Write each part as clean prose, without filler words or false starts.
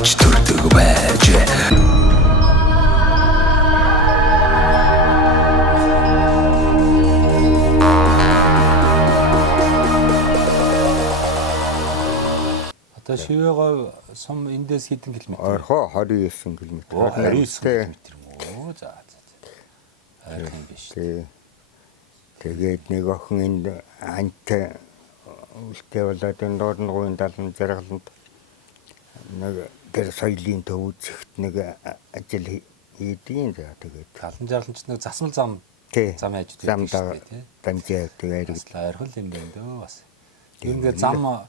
авч төрдөг байж. Одоо Шивээгов сум эндээс хэдэн километр? Ойрхоо 29 км. 29 км юм уу? За. Ойрхон биш. Тэгээд нэг охин энд антай үлтэй болоод энэ Дорногын 70 жаргаланд нэг тэр соёлын төв үзэхт нэг ажил хийдийн за тэгээд 70 жаргалч нэг засмал зам яаж зам дамжаа тэгээд ойрхон юм байна дөө бас. Ингээд зам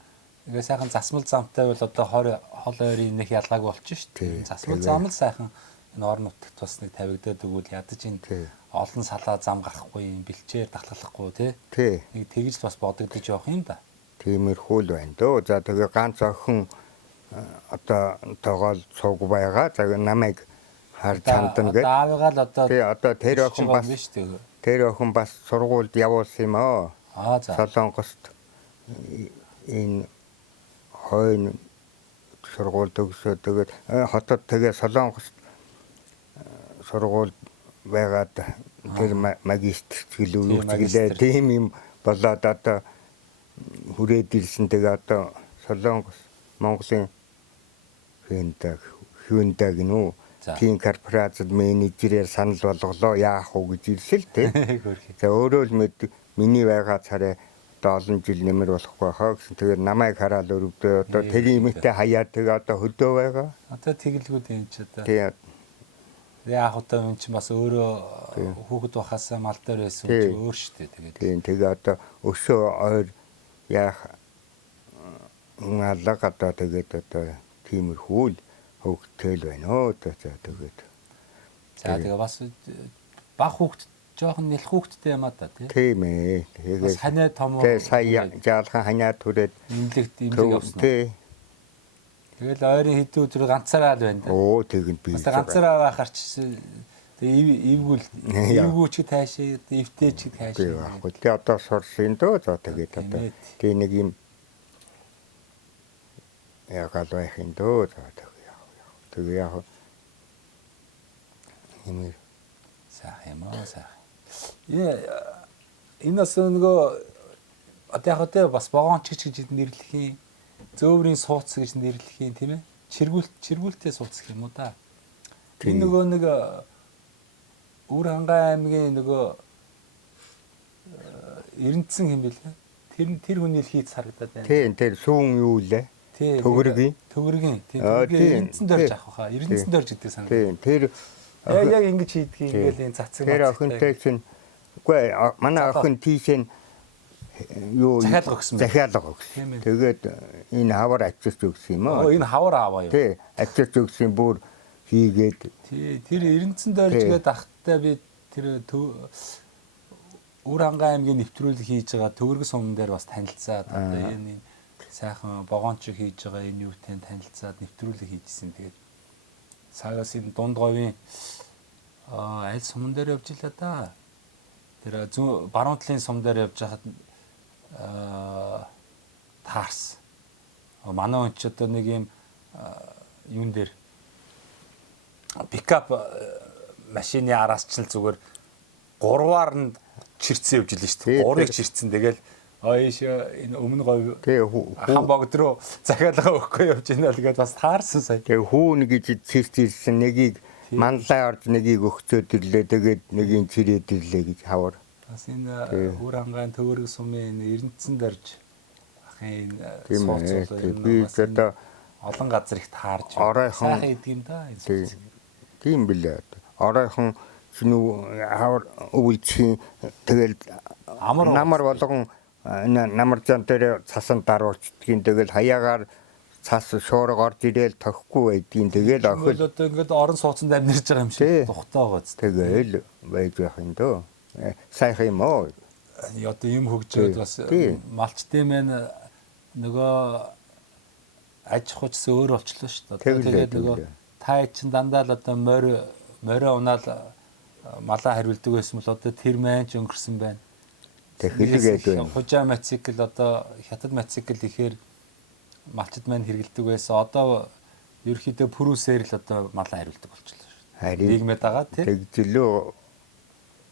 ингээ сайхан засмал замтай бол одоо хол ойрын нэг ялгааг болчих шүү дээ. Засмал зам л сайхан энэ орон нутагт бас нэг тавигдаад өгвөл ядаж энэ олон салаа зам гарахгүй юм бэлчээр дахлахгүй тий. Нэг тэгж бас бодогдож явах юм да. Тиймэрхүү л байна дөө. За тэгээ ганц охин одоо тоогоол цуг байгаа. За намайг харж хандна гэдэг. Аавыгаа л одоо тэр охин бас сургуульд явуулсан юм аа. За. Солонгост энэ хойно сургууль төгсөө тэгээд хотод тэгээ Солонгост сургууль байгаад тэр магистр гэлээ тийм юм болоод одоо хүрээд ирсэн. Тэгээ одоо Солонгос Монголын хөндөг гинүү тийм корпорацид менежерээр санал болголоо яах уу гэж ирсэл тий. За өөрөө л миний байгаа царай одоо олон жил нэмэр болохгүй хаа гэсэн. Тэгээд намайг хараад өрөвдөө одоо тэр юмтай хаяад тэгээ одоо хөдөө байгаа. Одоо тэгэлгүүд юм ч одоо. Тий. Яах одоо юм чи бас өөрөө хүүхэд бахасаа мал дээр байсан ч өөр штэ тэгээд. Тийм тэгээ одоо өсөө ойр яах нгалаг одоо тэгээд одоо тиймэрхүү л хөвгтөл байна одоо за тэгээд. За тэгээ бас баг хүүхэд жоохон нэлх хүүхэдтэй юм а та тийм ээ. Тэгээд ханаа том уу. Тэгээ сая жаалхан ханаа түрээд имлэг явсан. Тэгэл ойрын хэдэн өдөр ганцаараа л байна да. Тэгэн би. Бас ганцаараа байхаар ч эвгүүл ч таашаа, эвтэй ч таашаа. Тэгээ одоо сурсан дөө за тэгээд одоо тий нэг юм яагаад байх юм дөө за тэгээ яах. Юм сайхан юм аа сайхан. Энэ бас нөгөө одоо яг тэ бас богоонч гэж нэрлэх юм. Зөөврийн сууц гэж нэрлэх юм тийм ээ. Чиргүүлтэй сууц гэх юм уу да. Энэ нөгөө нэг Өвөр хангай аймгийн нөгөө Эрдэнэсэн юм бэлээ. Тэр хүний л хийц харагдаад байна. Тийм тэр сүүн юу лээ? Төгөргийн. Тийм Эрдэнэсэн дөрж авах хаа. Эрдэнэсэн дөрж гэдэг санаа. Тийм тэр яг ингэж хийдгийг ингээл энэ цацаг. Тэр охинтой чинь үгүй манай охин тийшээ юу захиалга өгсөн. Тэгээд энэ хавар ачиж өгсөн юм аа. Энэ хавар аваа юу? Тий, ачиж өгсөн бүр хийгээд. Тий, тэр Эрдэнэсэн дөржгээд ахтай би тэр Өвөр хангай аймгийн нэвтрүүлэг хийж байгаа төгөргө сумн дээр бас танилцаад одоо энэ сайхан богоонч хийж байгаа энэ юутай танилцаад нэвтрүүлэг хийжсэн. Тэгээд сагаас энэ дунд говийн аль сумн дээр явж илаа да. Тэр баруун талын сум дээр явж хахад таарс. Манай хүн ч одоо нэг юм юун дээр пикап машины араас ч л зүгээр 3-аар нь чирцэн явж илээ шүү дээ. 3-ыг чирцэн тэгэл энэ өмнө говь хан богд руу захиалга өгөхгүй явж ийна л гэдээ бас таарсан сая. Тэгээ хүүн гэж чирчилсэн нэгийг манлаа орж нэгийг өгцөөд ирлээ. Тэгээд нэгийг чирээд ирлээ гэж хавар. Бас энэ Өвөр хангайн төгөрөг сумын Эрдэнэсэн дөрж ахын сууцлал би одоо олон газар их таарж сайхан идэг юм да. Тийм билээ. Оройхон шинүү хавар өвөлчих тэгэл намар болгон намар зан дээр цасан даруучдгийн тэгэл хаягаар цас шуурга орж ирээл тохихгүй байдгийн тэгэл охин одоо ингээд орон сууцанд амьдарч байгаа юм шиг тухтай байгааз. Тэгэл байж байх юм дөө. Сайхан юм уу? Одоо юм хөгжөөд бас малчтай мэн нөгөө аж ахуйчсан өөр болчлоо шүү дээ. Тэгээд нөгөө та чинь дандаа л одоо морио унаал малаа хариулдаг байсан бол одоо тэр мэнч өнгөрсөн байна. Тэхэлгээд байна. Хужаа мотоцикл одоо хятад мотоцикл ихээр малчд маань хэрэгэлдэг байсан. Одоо ерөөхдөө пүрүүсээр л одоо малаа хариулдаг болчихлоо шүү. Харин Нийгмээ дагаад тий. тэгзлөө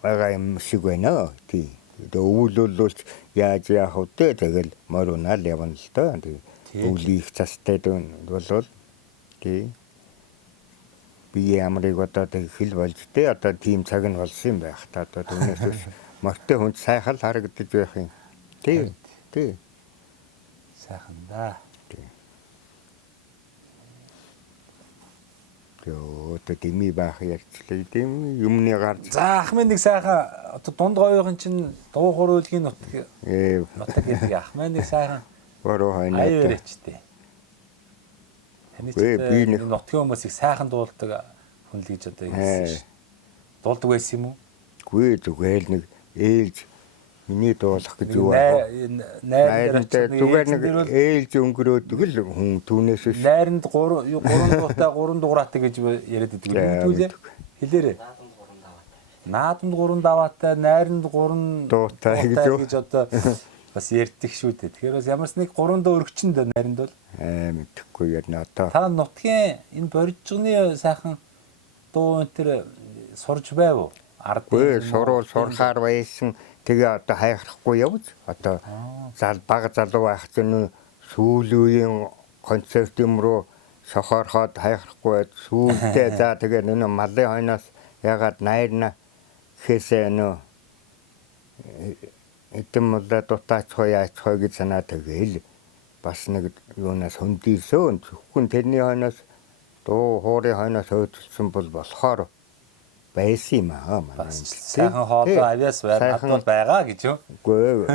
байгаа юм шиг байна. Тий. Тэгээ өвлөлүүлж яаж яах вэ? Тэгэл морунал явна л доо. Тэгээ өвлийн их цастай болвол тий. Би ямарыг одоо тэг хэл болж тий одоо тийм цаг нь болсон юм байх та одоо түүнээс мортой хүнд сайхан л харагдаж байх юм. Тий. Тий. Сайхан да. Одоо дими баах ярьчлаа. Дими юмны гарч. За ахмын нэг сайхан одоо дунд говийн чинь дуу хуруулгийн нутаг гэдэг ахмын нэг сайхан бороо хойно. аяарчтэй. Таны чинь нутгийн хүмүүс их сайхан дуулдаг хүн л гэж одоо хэлсэн шүү. Дуулдаг байсан юм уу? Гүй зүгээр нэг ээлж миний дуулах гэж юу аа. Найртай зүгээр нэг ээлж өнгөрөөдөг л хүн түүнээс ш. Найранд 3 дуутаа 3 дугаараатай гэж яриад идэг. Хэлээрээ. Наадамд 3 даваатай, найранд 3 дуутаа гэж одоо бас ярьдаг шүү дээ. Тэгэхээр бас ямарс нэг 3 доо өргөчөнд найранд бол мэдхгүй ярина одоо. Та нутгийн энэ боржгны сайхан дуу энэ сурж байв уу? Ардгүй сурахаар байсан. Тэгээ одоо хайхрахгүй явж одоо бага залуу байх чинь сүүл үеийн концерт юм руу сохорхоод хайхрахгүй сүүлдээ за тэгээ нэ малын хойноос ягаад найрна гэхээсээ нөө эдэм мөлөө дутаачхоо яачхоо гэж санаа тэгээл бас нэг юунаас хөндийсөө зөвхөн тэрний хойноос дуу хуурын хойноос хөөцөлсөн бол болохоор байсан юм аа манай. Сайхан хоолой авьяас надад байгаа гэж юу? Үгүй юу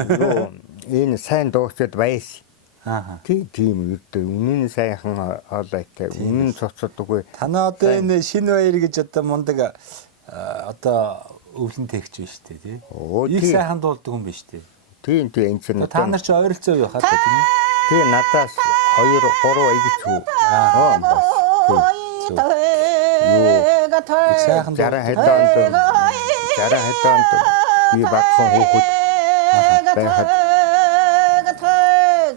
энэ сайн дуучид байсан. Аа. Тийм үү. Үнэн сайхан хоолойтой. Үнэн цоцодгүй. Танаа одоо энэ шинэ баяр гэж одоо мундаг одоо өвлөн тэгч байна шүү дээ тий. Их сайхан дуулдаг хүн байна шүү дээ. Тийм энэ чинь та нар чи ойролцоо юу хаа тийм үү? Тийм надаас 2 3 эгч хүү. Аа бас. Сайхан жарахтанд би багхан хөөхөд байхад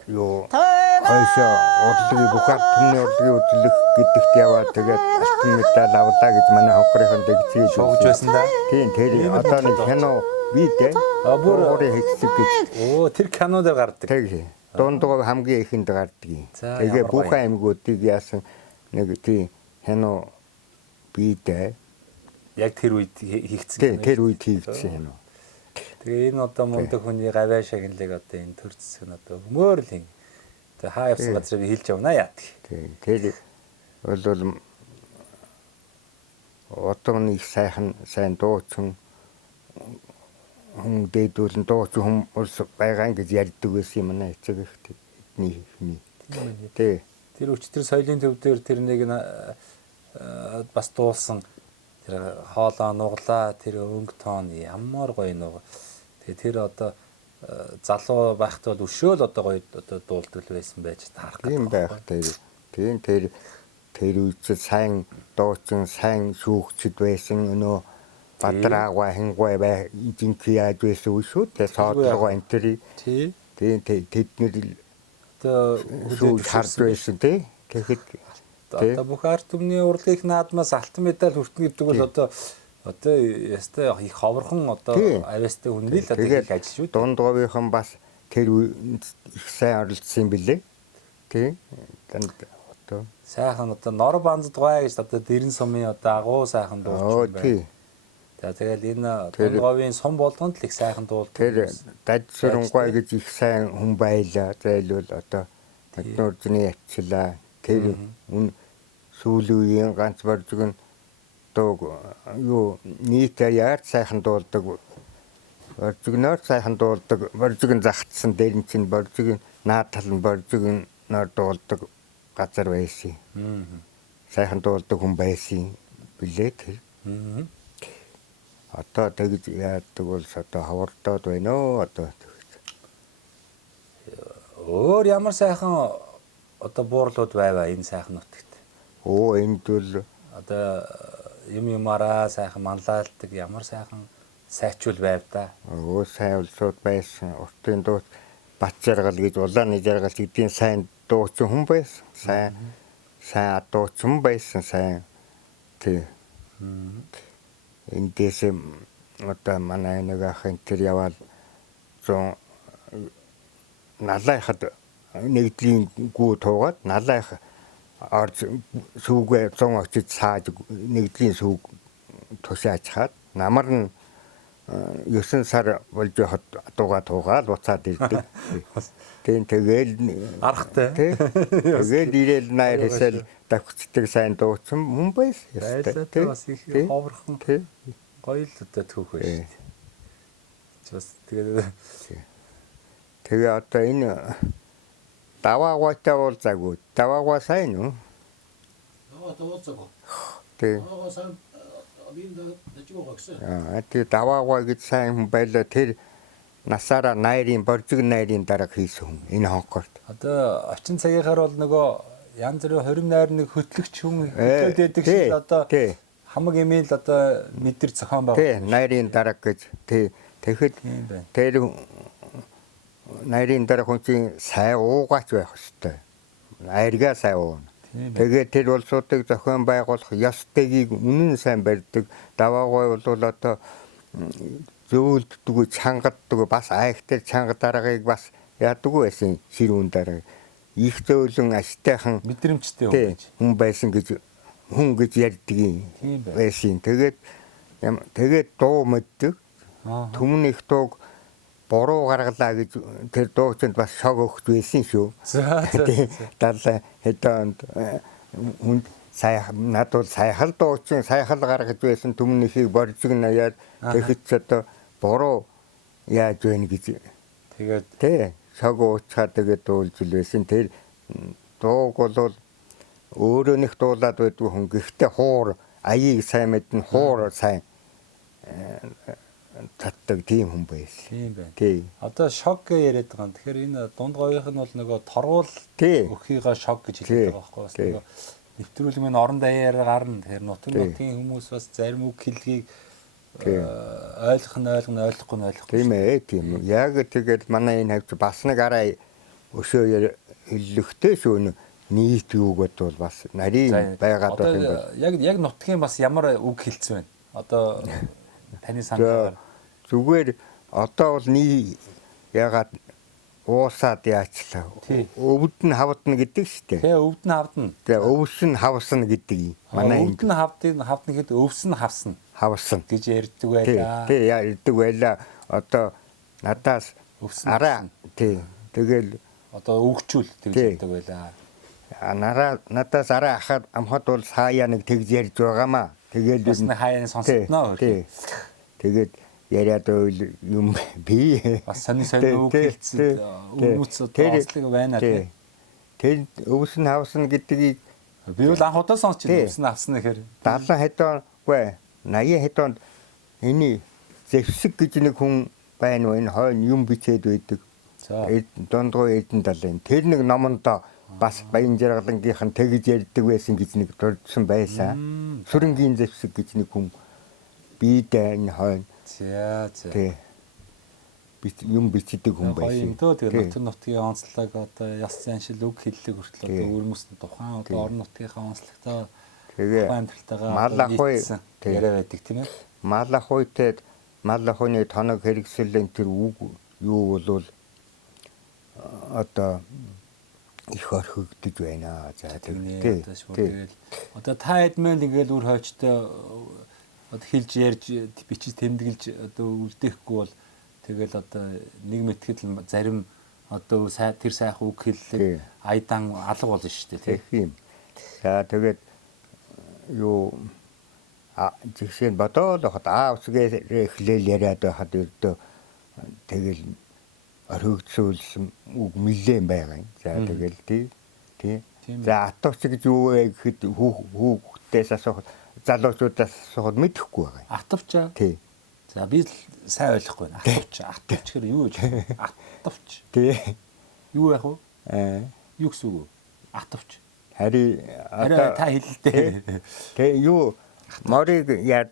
юу хойшоо урлагийн бухар түмний урлагийн үзлэх гэдэгт яваад тэгээд алтан медаль авлаа гэж манай хонхрын дэгцээ шоуж байсан да. Тийм тэр одоо нэг кино видээ өөрөө хийх гэж. Оо тэр кино дээр гардаг. Тийм. Дундгой хамгийн ихэнд гардаг юм. Тэгээ бүхэн аймагуудыг яасан нэг тийм кино видээ яг тэр үед хийгдсэн. Тэр үед хийгдсэн юм уу. Тэгээ энэ одоо мундаг хүний гавьяа шагналыг одоо энэ төр зэсэг нь одоо хөмөр л ингэ. Тэгээ хаа явсан газрыг хэлж явна яа. Тэр бол отон их сайн дуучин хүн дээдүүлэн дуучин хүмүүс байгаа гэж ярьдаг байсан юм аа эцэг ихтэй эдний. Тэ. Тэр өчтөр соёлын төв дээр тэр нэг бас дуулсан тэр хоолоо нуглаа тэр өнгө тоон ямар гоё нуг. Тэгээ тэр одоо залуу байхад бол өшөөл одоо гоё одоо дуулдаг байсан байж таарах гэдэг. Тийм байх тийм тэр үед сайн дуучин сайн шүүгчд байсан өнөө бадраагва хингвай бай эдинки яаж байсан шүү дээ соодлогоо энэ тэр тийм тэднэр одоо харж байсан тийм тэгэхэд одоо бүх арт түмний урлагийнх наадмаас алтан медаль хүртэн гэдэг бол одоо ястай их ховорхон одоо авьяастай хүний л одоо их ажил шүү. Дунд говийнхан бас тэр их сайн оролцсон юм билээ. Тийм. Одоо сайхан одоо нор банзд гой гэж одоо дэрэн сумын одоо агуу сайхан дуулж байна. За тэгэл энэ дунд говийн сум болгонд л их сайхан дуулдаг. Тэр дажсурангой гэж их сайн хүн байлаа. Зайлвал одоо Нуржны ячлаа. Тэр сүүлийн үеийн ганц боржиг нь дуу юу нийтээр яаж сайхан дуулдаг боржигноор сайхан дуулдаг боржиг нь загтсан дээр нь чинь боржиг нь наад тал нь боржиг ноор дуулдаг газар байсан. Сайхан дуулдаг хүн байсан билээ тэр. Одоо тэгж яадаг бол одоо хавардаад байна оо одоо. Өөр ямар сайхан одоо буурлууд байваа энэ сайхан нутагт. Оо энд бол одоо юмараа сайхан манлайлдаг ямар сайхан сайчул байв та. Оо сайн улсууд байсан. Уртын дуу Бат жаргал гэж улааны жаргал гэдгийн сайн дуучин хүн байсан. сайн адуучин байсан сайн тий. Эндээс одоо манай нэг ахын тэр яваад 100 налайхад нэгдлийн гүү туугаад налайх орж сүүгээ 100 очиж сааж нэгдлийн сүүг тушаачаад намар нь 9 сар болж хот дууга туугаад уцаад ирдэг. Тэгэл аргатай. Тэгэл ирээл найр хэсэл давхцдаг сайн дуучин хүн байсан. Байлаа бас их ховрхон гоё л одоо түүх байж шүү дээ. Тэгээ одоо энэ даваагаатай уулзаагүй. Даваагаа сайн уу? уулзаагүй. Тэг. Даваагаа сайн бинд дажгуугаа гэсэн. Тэг даваагаа гэж сайн хүн байлаа тэр насаараа найрын боржиг найрын дараа хийсэн хүн энэ хонхорт. Одоо очин цагийнхаар бол нөгөө янз бүрийн 20 найр нэг хөтлөгч хүн хөтлөөд байдаг шиг одоо хамаг эмээл одоо мэдэр зохион байгуулсан. Тий, найрын дараа гэж. Тэгэхэд тэр найрын дараа хүн чинь сайн уугаач байх хэвээр. Айргаа сайн уу. Тэгээд тэр улсуудыг зохион байгуулах ёстойгийг үнэн сайн барьдаг. Даваагүй бол одоо зөөлддөг, чангаддаг бас айхтар чангад дараагыг бас яадаггүй байсан ширүүн дараа. Их зөөлөн аштайхан мэдрэмжтэй хүн байсан гэж хүн гэж ярьдаг байсан. Тэгээд дуу мэддэг. Түмнийх дууг буруу гаргалаа гэж тэр дуучинд бас шог өгч байсан шүү. Далаа хэдэн хүн сайхан надад сайхан дуучин сайхан гаргаж байсан түмнийхийг боржиг наяад тэгэхэд ч одоо буруу яаж вэ гэж. Тэгээд шог уучаад тэгээд дуулж ил байсан. Тэр дууг бол өөрөө нэг дуулаад байдгүй хүн. Гэхдээ хуур аяыг сайн мэднэ хуур сайн татдаг тийм хүн байсан. Тийм байна. Одоо шог гэж яриад байгаа. Тэгэхээр энэ дунд гоёх нь бол нөгөө торгуул өхийгөө шог гэж хэлдэг байгаа байхгүй бас нөгөө нэвтрүүлэг нь орон даяараа гарна. Тэгэхээр нутгийн хүмүүс бас зарим үг хэлгийг ойлгохгүй ойлгохгүй. Тийм ээ, тийм. Яг тэгээд манай энэ хавч бас нэг арай өшөө хэллэгтэй шүү. Нийт үг бол бас нарийн байгаад байх юм байна. Яг нутгийн бас ямар үг хэлсэн байна. Одоо таны санаагаар зүгээр одоо бол ягаад уусаад яачлаа. Өвд нь хавдна гэдэг шүү дээ. Тэгээ өвд нь хавдна. Тэгээ өвс нь хавсна гэдэг. Манай өвд нь хавдна гэхэд өвс нь хавсна гэж ярьдаг байлаа. Тий ярьдаг байлаа. Одоо надаас араа тэгэл одоо өвгчүүл гэж ярьдаг байлаа. Надаас араа ахад амхад бол сая нэг тэгж ярьж байгаамаа. Тэгээд бас нэг хаяаны сонсогдноо. Тэгээд яриад юм би бас сонин үг хэлсэн өмнөц тоослог байна тий. Тэр өвс нь хавсна гэдгийг би бол анх удаа сонсч өвс нь хавсна гэхээр 70 хэдонгүй 80 хэдонд энэ зэвсэг гэж нэг хүн байна уу энэ хойно юм бичээд байдаг. Дондгоо Эрдэнэт тэр нэг номонд бас Баян Жаргалангийнхан тэгж ярьдаг байсан гэж нэг дурдсан байсан. Сүрэнгийн зэвсэг гэж нэг хүн бийдээ энэ хойно юм бичдэг хүн байсан. Тэгээд нутгийн онцлог одоо яс заншил үг хэллэг хүртэл одоо өөрмөс тухайн одоо орон нутгийнхаа онцлогтой амьдралтайгаа яриа байдаг тийм ээ. Малахуйны тоног хэрэгсэлэн тэр үг юу бол одоо их орхигдож байна. За тэгээд одоо та эдмэл ингээл үр хойчтой хэлж ярьж бичиж тэмдэглэж одоо үлдээхгүй бол тэгэл одоо нэг мэтгэл зарим одоо тэр сайхан үг хэллэг айдан алга болно шүү дээ тийм. За тэгээд юу жишээ нь бодоод хад усгээ эхлээл яриад байхад өрдөө тэгэл орхигдсуулсан үг нэлээд байгаа юм. За тэгэл тий. За атууч гэж юу вэ гэхэд хүүхдээс асуух залуучуудаас асуухад мэдэхгүй байгаа юм. Атавчаа. Тий. За би сайн ойлгохгүй байна. Атавч гэхээр юу вэ? Атавч. Тий. Юу яах вэ? Юу гэсэн үг вэ? Атавч. Харин одоо та хэлэлтэй. Тэгээ юу морийг яа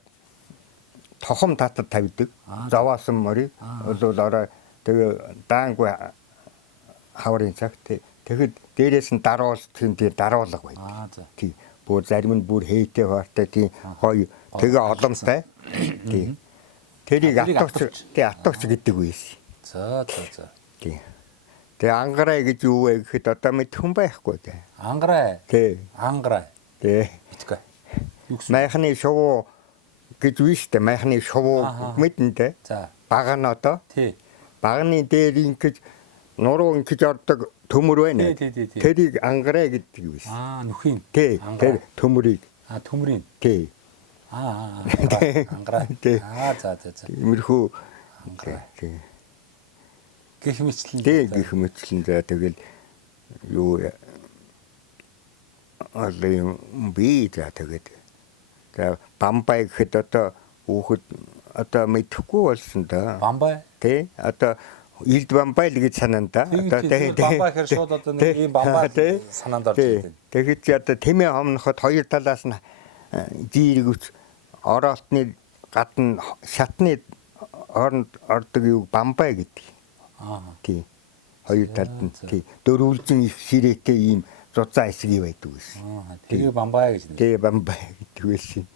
тохом татад тавьдаг. Зовоосон морийг бол ороо тэгээ даангүй хаврын цагт Тэгэхэд дээрээс нь даруул тийм даруулга байд. За. Тий. Бүр зарим нь бүр хээтэй хойтой тий гоё тэгээ олонтой. Тий. Тэрийг атууч гэдэг үйс. За. Тий. Тэгээ ангараа гэж юу вэ гэхэд одоо мэд хүн байхгүй дээ. Ангараа. Тий. Ангараа. Тий. Битгай. Майхны шувуу гэж үйстэй майхны шувуу мэдэнтэй. За. Бага нь одоо. Тий. Багны дээр ингэж нуруу ингэж ордог төмөр байна. Тий. Тэрийг ангараа гэдэг үйс. Нүхийн. Тий. Тэр төмөрийг. Төмрийн. Тий. Ангараа. Тий. За. Имэрхүү Ангараа. тий. Гэх мэтлэн. Гэх мэтлэн за тэгэл юу алын би за тэгээд за бамбай гэхэд одоо хүүхэд одоо мэдхгүй болсон да. Бамбай. Тий. Одоо илд бамбай л гэж санаанда. Одоо бамбай хэр шууд одоо нэг ийм бамбай санаанд орж ирдэг. Тэгэхэд одоо тэмээ хомноход хоёр талаас нь жиргүүч ороолтны гадна шатны оронд ордог юу бамбай гэдэг. Тий. Хоёр талд нь тий. Дөрвөлжин их ширээтэй ийм зузаан эсгий байдаг гэсэн. Тэгээ бамбай гэж нэ. Тэгээ бамбай гэдэг байсан.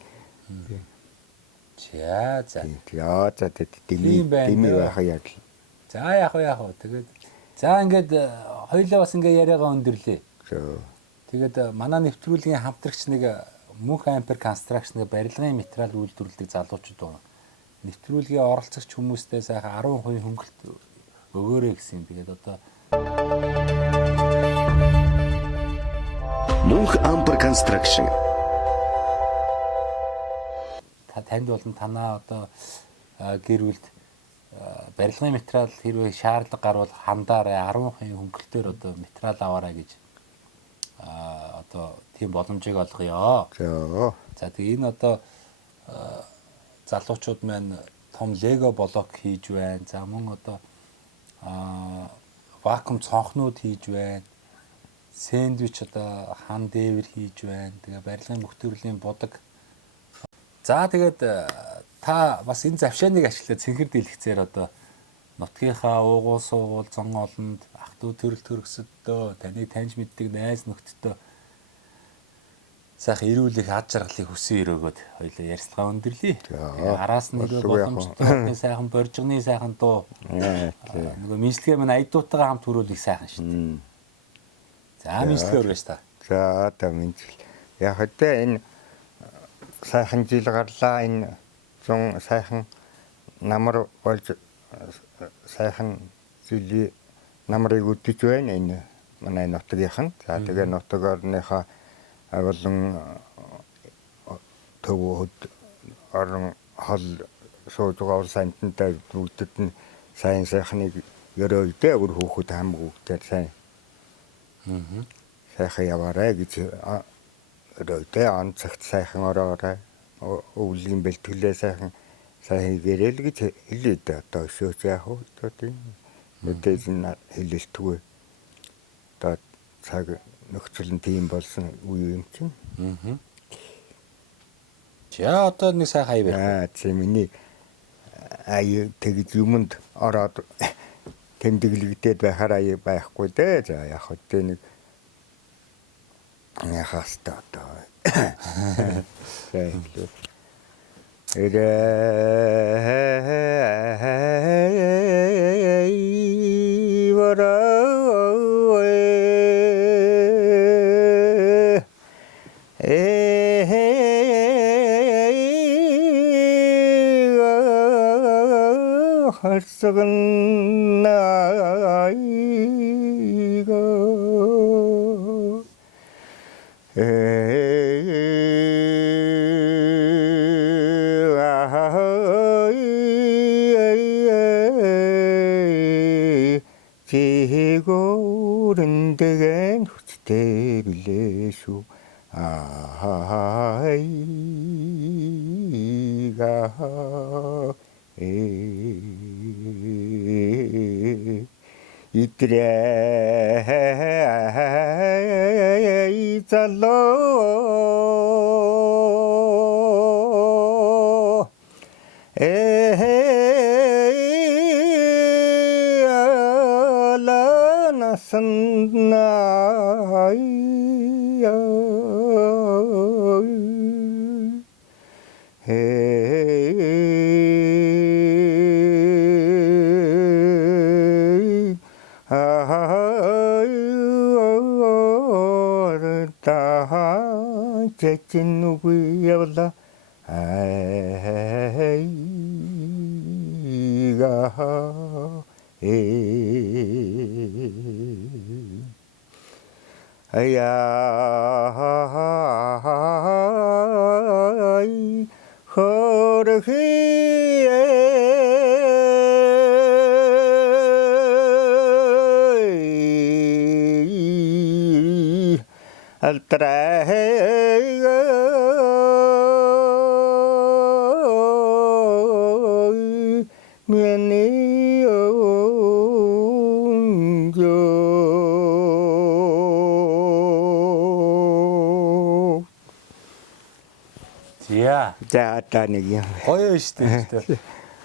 За. Яа за дими байхаа яг. За яг. Тэгээд за ингээд хоёулаа бас ингээ яриагаа өндөрлөө. Тэгээд манай нэвтрүүлгийн хамтрагч нэг Мөнх Ампер Construction-ыг барилгын материал үйлдвэрлэдэг залуучууд байна. Нэвтрүүлгийн оролцогч хүмүүстээ сайхан 10% хөнгөлт өгөөрэй гэсэн. Тэгээд одоо Мөнх Ампер Construction танд болон танаа одоо гэр бүлд барилгын материал хэрвээ шаардлага гарвал хандаарай 10% хөнгөлтөөр одоо материал аваарай гэж одоо тийм боломжийг олгоё. За тэгээ энэ одоо залуучууд маань том лего блок хийж байна. За мөн одоо вакуум цонхнууд хийж байна. Сэндвич одоо хан дээвэр хийж байна. Тэгээ барилгын бүх төрлийн будаг. За тэгээд та бас энэ завшааныг ашиглаад цэнхэр дийлгцээр одоо нутгийнхаа уугуул суугуул зон олонд ах トゥ төрөл төрөсөдөө таныг таньж мэддэг найз нөхдөдөө сайхан ирүүлэх ад жаргалыг хүсэн өрөөгөөд хоёулаа ярьцлага өндөрлөе. Араас нь нөгөө боломжтой сайхан боржигны сайхан дуу. Нөгөө минслэгээ маань айдуутайгаа хамт хөрөөлөх сайхан шүү дээ. За минслэгээ өргөж та. За одоо минслэл. Яг хэвээр энэ сайхан жил гарлаа энэ зун сайхан намар болж сайхан жилийн намрыг үдэж байна энэ манай нутгийнх нь. За тэгээ нутаг орныхаа болон төвөд орон хол сууж байгаа сантантай бүгдэд нь сайн сайхныг өрөөдөө өөр хүүхэд хамгүйгээр сайн. Сайхан яваарай гэж өрөөдөө он цагт сайхан ороорой. Өвлийн бэлтгэлээ сайхан хийгээрэй л гэж хэлээд одоо өшөөж яах вэ одоо тийм мэдээж нь хэлэлтгүй. Одоо цаг нөхцөл нь тийм болсон үе юм чинь. За одоо нэг сайн хай байна. Тийм миний тэгж юмд ороод тэмдэглэгдээд байхаараа байхгүй дээ. За яг хөтэ нэг яхаста одоо. 지고른데겐 후치대 빌레슈 아이가 이들의 이잘로 알라나선나 제친누구야라 Яа. За одоо нэг юм. Гоё шүү дээ.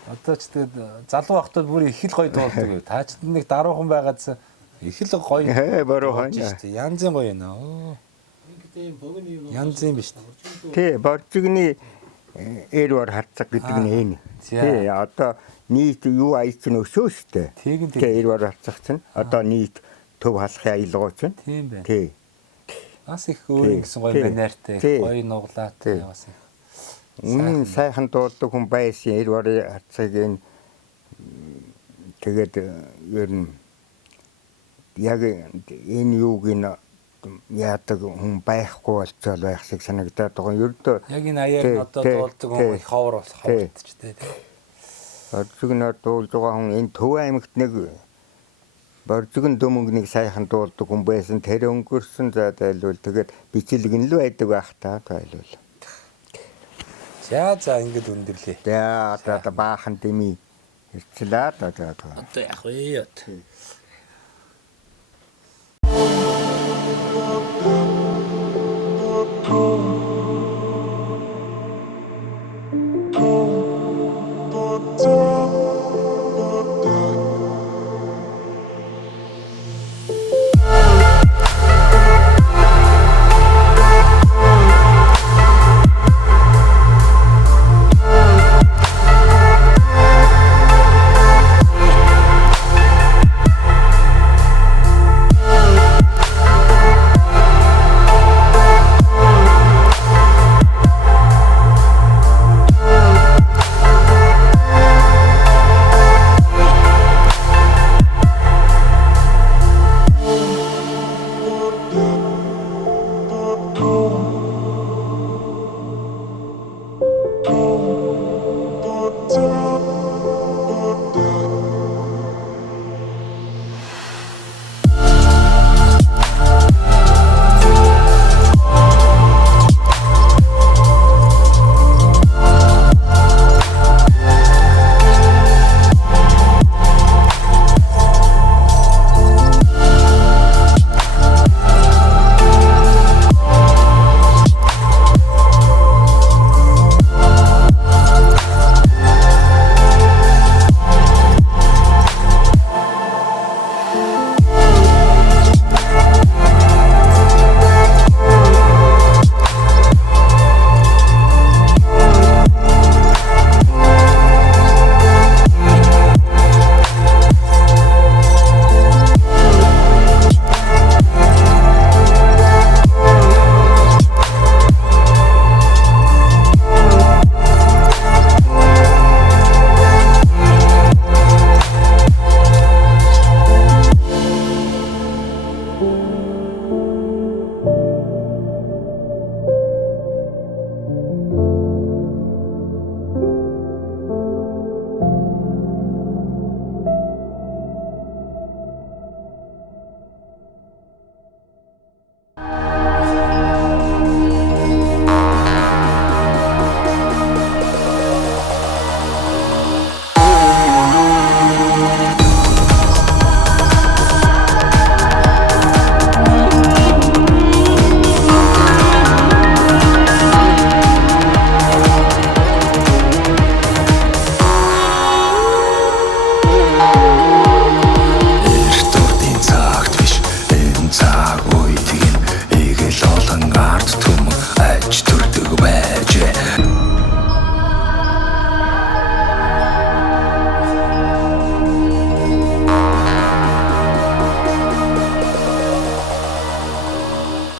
Одоо ч тэгээд залуу байхдаа бүр их л гоё дуулдаг. Та ч нэг даруухан байгаадсан их л гоё. Бороохон. Янзын гоё нэ. Ингээд богино юм. Янзын биш. Тий, боржигны эрвэр харцаг гэдэг нь энэ. Тий, одоо нийт юу аяц нь өсөө штэ. Тэгин Тий, эрвэр харцаг чинь одоо нийт төв халахын аялгаа чинь. Тийм байна. Тий. Бас их өөр гэсэн гоё манертай, гоё нуглаатай бас их. Үнэн сайхан дуулдаг хүн байсан эрвэр харцаг энэ тэгээд ер нь яг энэ юуг нь яадаг хүн байхгүй болцоо байх шиг санагдаад байгаа. Ердөө Яг энэ аяар нь одоо дуулдаг хүн их ховор болох ховортчтэй тийм. Боржигноор дуулж байгаа хүн энэ Төв аймагт нэг боржигн дөмөг нэг сайхан дуулдаг хүн байсан. Тэр өнгөрсөн за тайлбал тэгээд бичлэг нь л байдаг байх та тайлбал. За ингэж өндөрлөө. За одоо баахан дэмий ирчлээ одоо. Одоо яг вэ.